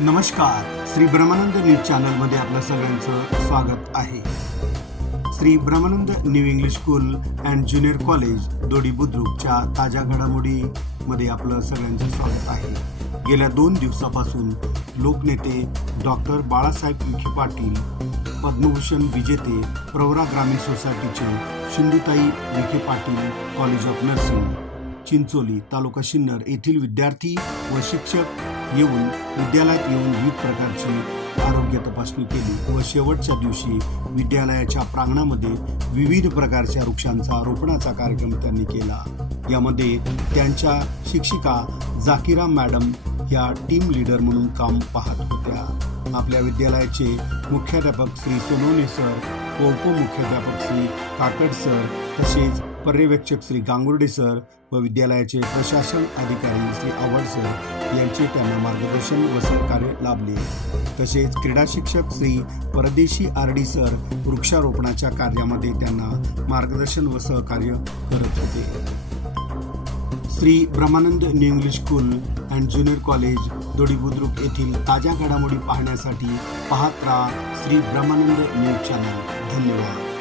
नमस्कार. श्री ब्रह्मानंद न्यूज चॅनलमध्ये आपल्या सगळ्यांचं स्वागत आहे. Shri Brahmanand new English school and junior college Dodi बुद्रुकच्या ताज्या घडामोडीमध्ये आपलं सगळ्यांचं स्वागत आहे. गेल्या दोन दिवसापासून लोकनेते डॉक्टर बाळासाहेब विखे पाटील पद्मभूषण विजेते प्रवरा ग्रामीण सोसायटीचे Sindhutai Vikhe Patil college of nursing Chincholi taluka Sinnar येथील विद्यार्थी व शिक्षक येऊन विद्यालयात येऊन विविध प्रकारची आरोग्य तपासणी केली व शेवटच्या दिवशी विद्यालयाच्या प्रांगणामध्ये विविध प्रकारच्या वृक्षांचा रोपणाचा कार्यक्रम त्यांनी केला. यामध्ये त्यांच्या शिक्षिका जाकिरा मॅडम या टीम लीडर म्हणून काम पाहत होत्या. आपल्या विद्यालयाचे मुख्याध्यापक श्री सोनोने सर व उपमुख्याध्यापक श्री काकड सर तसेच पर्यवेक्षक श्री गांगुर्डे सर व विद्यालयाचे प्रशासन अधिकारी श्री आवड सर यांचे त्यांना मार्गदर्शन व सहकार्य लाभले. तसेच क्रीडा शिक्षक श्री परदेशी आर डी सर वृक्षारोपणाच्या कार्यामध्ये त्यांना मार्गदर्शन व सहकार्य करत होते. Shri Brahmanand new English school and junior college Dodi Budruk येथील ताज्या घडामोडी पाहण्यासाठी पाहत राहा श्री ब्रह्मानंद न्यूज चॅनल. धन्यवाद.